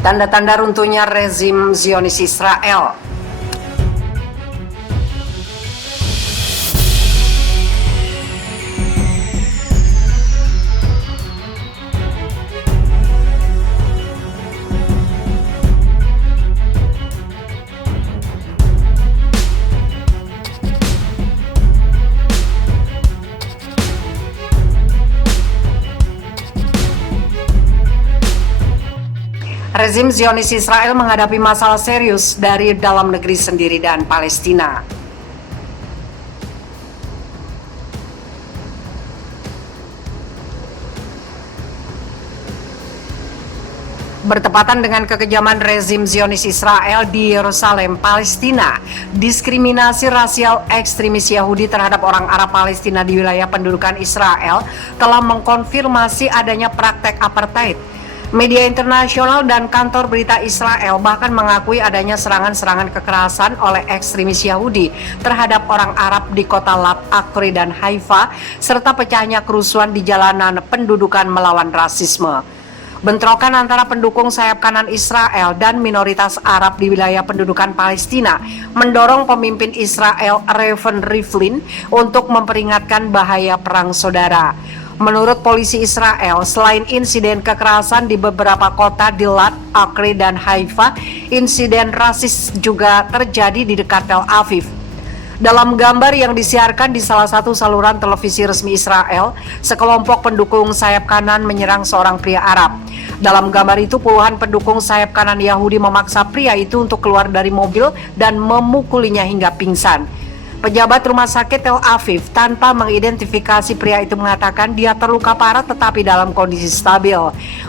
Tanda-tanda runtuhnya rezim Zionis Israel. Rezim Zionis Israel menghadapi masalah serius dari dalam negeri sendiri dan Palestina. Bertepatan dengan kekejaman rezim Zionis Israel di Yerusalem, Palestina, diskriminasi rasial ekstremis Yahudi terhadap orang Arab Palestina di wilayah pendudukan Israel telah mengkonfirmasi adanya praktek apartheid. Media internasional dan kantor berita Israel bahkan mengakui adanya serangan-serangan kekerasan oleh ekstremis Yahudi terhadap orang Arab di kota Lat Akri dan Haifa, serta pecahnya kerusuhan di jalanan pendudukan melawan rasisme. Bentrokan antara pendukung sayap kanan Israel dan minoritas Arab di wilayah pendudukan Palestina mendorong pemimpin Israel Reuven Rivlin untuk memperingatkan bahaya perang saudara. Menurut polisi Israel, selain insiden kekerasan di beberapa kota di Lat Akri dan Haifa, insiden rasis juga terjadi di dekat Tel Aviv. Dalam gambar yang disiarkan di salah satu saluran televisi resmi Israel, sekelompok pendukung sayap kanan menyerang seorang pria Arab. Dalam gambar itu, puluhan pendukung sayap kanan Yahudi memaksa pria itu untuk keluar dari mobil dan memukulinya hingga pingsan. Pejabat rumah sakit Tel Aviv tanpa mengidentifikasi pria itu mengatakan dia terluka parah tetapi dalam kondisi stabil.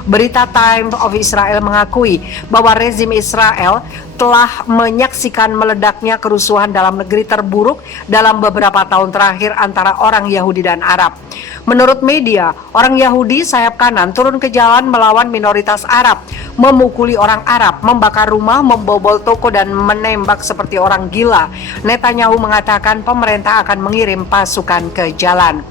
Berita Times of Israel mengakui bahwa rezim Israel telah menyaksikan meledaknya kerusuhan dalam negeri terburuk dalam beberapa tahun terakhir antara orang Yahudi dan Arab. Menurut media, orang Yahudi sayap kanan turun ke jalan melawan minoritas Arab, memukuli orang Arab, membakar rumah, membobol toko, dan menembak seperti orang gila. Netanyahu mengatakan pemerintah akan mengirim pasukan ke jalan.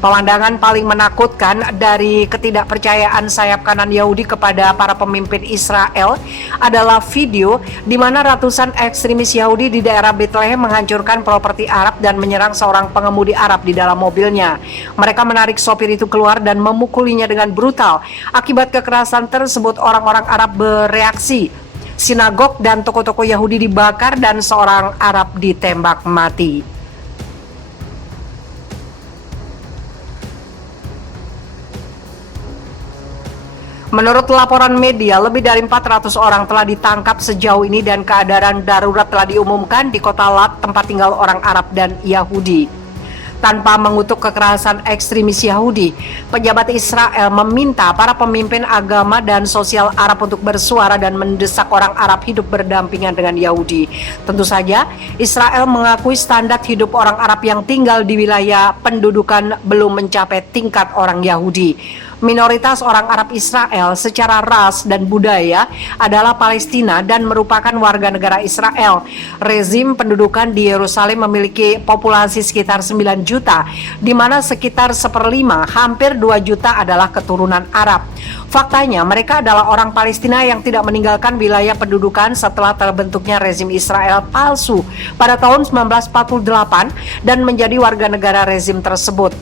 Pemandangan paling menakutkan dari ketidakpercayaan sayap kanan Yahudi kepada para pemimpin Israel adalah video di mana ratusan ekstremis Yahudi di daerah Bethlehem menghancurkan properti Arab dan menyerang seorang pengemudi Arab di dalam mobilnya. Mereka menarik sopir itu keluar dan memukulinya dengan brutal. Akibat kekerasan tersebut, orang-orang Arab bereaksi. Sinagog dan toko-toko Yahudi dibakar dan seorang Arab ditembak mati. Menurut laporan media, lebih dari 400 orang telah ditangkap sejauh ini dan keadaan darurat telah diumumkan di kota Lat, tempat tinggal orang Arab dan Yahudi. Tanpa mengutuk kekerasan ekstremis Yahudi, pejabat Israel meminta para pemimpin agama dan sosial Arab untuk bersuara dan mendesak orang Arab hidup berdampingan dengan Yahudi. Tentu saja, Israel mengakui standar hidup orang Arab yang tinggal di wilayah pendudukan belum mencapai tingkat orang Yahudi. Minoritas orang Arab Israel secara ras dan budaya adalah Palestina dan merupakan warga negara Israel. Rezim pendudukan di Yerusalem memiliki populasi sekitar 9 juta, di mana sekitar 1/5, hampir 2 juta adalah keturunan Arab. Faktanya, mereka adalah orang Palestina yang tidak meninggalkan wilayah pendudukan setelah terbentuknya rezim Israel palsu pada tahun 1948 dan menjadi warga negara rezim tersebut.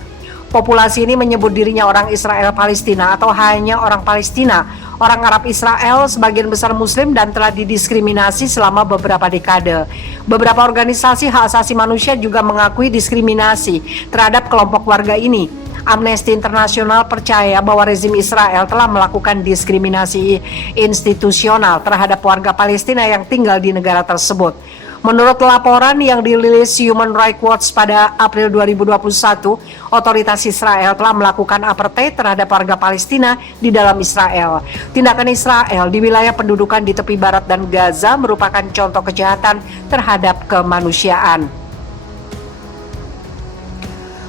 Populasi ini menyebut dirinya orang Israel Palestina atau hanya orang Palestina. Orang Arab Israel sebagian besar Muslim dan telah didiskriminasi selama beberapa dekade. Beberapa organisasi hak asasi manusia juga mengakui diskriminasi terhadap kelompok warga ini. Amnesty International percaya bahwa rezim Israel telah melakukan diskriminasi institusional terhadap warga Palestina yang tinggal di negara tersebut. Menurut laporan yang dirilis Human Rights Watch pada April 2021, otoritas Israel telah melakukan apartheid terhadap warga Palestina di dalam Israel. Tindakan Israel di wilayah pendudukan di tepi barat dan Gaza merupakan contoh kejahatan terhadap kemanusiaan.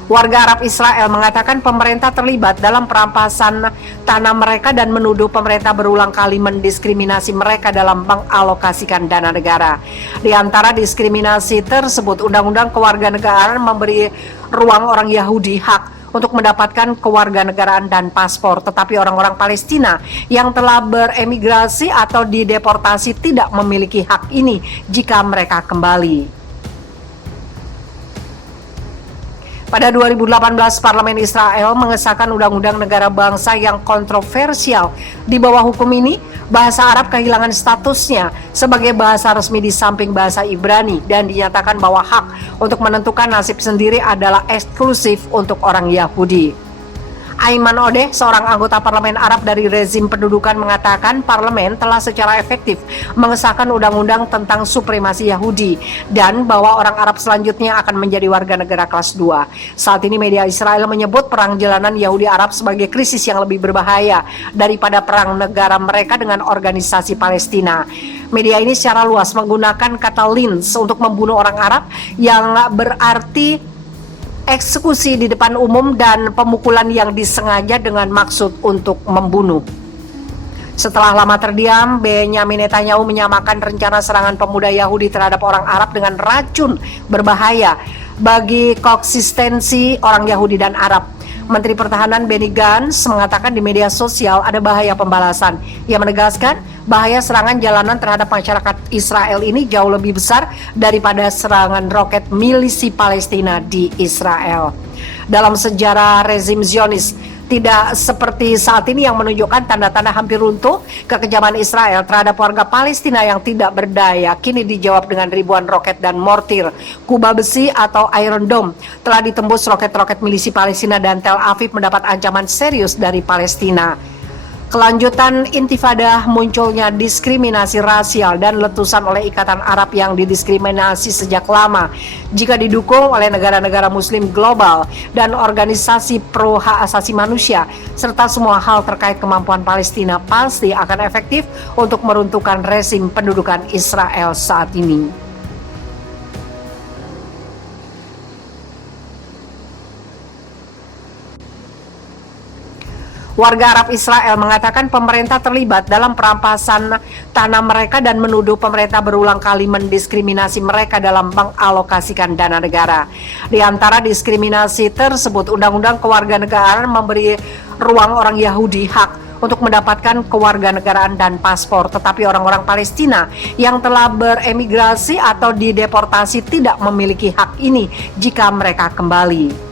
Warga Arab Israel mengatakan pemerintah terlibat dalam perampasan tanah mereka dan menuduh pemerintah berulang kali mendiskriminasi mereka dalam mengalokasikan dana negara. Di antara diskriminasi tersebut, Undang-Undang Kewarganegaraan memberi ruang orang Yahudi hak untuk mendapatkan kewarganegaraan dan paspor, tetapi orang-orang Palestina yang telah beremigrasi atau dideportasi tidak memiliki hak ini jika mereka kembali. Pada 2018, Parlemen Israel mengesahkan Undang-Undang Negara Bangsa yang kontroversial. Di bawah hukum ini, bahasa Arab kehilangan statusnya sebagai bahasa resmi di samping bahasa Ibrani dan dinyatakan bahwa hak untuk menentukan nasib sendiri adalah eksklusif untuk orang Yahudi. Ayman Odeh, seorang anggota parlemen Arab dari rezim pendudukan, mengatakan parlemen telah secara efektif mengesahkan undang-undang tentang supremasi Yahudi dan bahwa orang Arab selanjutnya akan menjadi warga negara kelas 2. Saat ini media Israel menyebut perang jalanan Yahudi Arab sebagai krisis yang lebih berbahaya daripada perang negara mereka dengan organisasi Palestina. Media ini secara luas menggunakan kata lynch untuk membunuh orang Arab yang berarti eksekusi di depan umum dan pemukulan yang disengaja dengan maksud untuk membunuh. Setelah lama terdiam, Benyamin Netanyahu menyamakan rencana serangan pemuda Yahudi terhadap orang Arab dengan racun berbahaya bagi konsistensi orang Yahudi dan Arab. Menteri Pertahanan Benny Gantz mengatakan di media sosial ada bahaya pembalasan. Ia menegaskan bahaya serangan jalanan terhadap masyarakat Israel ini jauh lebih besar daripada serangan roket milisi Palestina di Israel. Dalam sejarah rezim Zionis, tidak seperti saat ini yang menunjukkan tanda-tanda hampir runtuh, kekejaman Israel terhadap warga Palestina yang tidak berdaya kini dijawab dengan ribuan roket dan mortir. Kubah besi atau Iron Dome telah ditembus roket-roket milisi Palestina dan Tel Aviv mendapat ancaman serius dari Palestina. Kelanjutan intifada munculnya diskriminasi rasial dan letusan oleh Ikatan Arab yang didiskriminasi sejak lama jika didukung oleh negara-negara muslim global dan organisasi pro hak asasi manusia serta semua hal terkait kemampuan Palestina pasti akan efektif untuk meruntuhkan rezim pendudukan Israel saat ini. Warga Arab Israel mengatakan pemerintah terlibat dalam perampasan tanah mereka dan menuduh pemerintah berulang kali mendiskriminasi mereka dalam mengalokasikan dana negara. Di antara diskriminasi tersebut, Undang-Undang Kewarganegaraan memberi ruang orang Yahudi hak untuk mendapatkan kewarganegaraan dan paspor, tetapi orang-orang Palestina yang telah beremigrasi atau dideportasi tidak memiliki hak ini jika mereka kembali.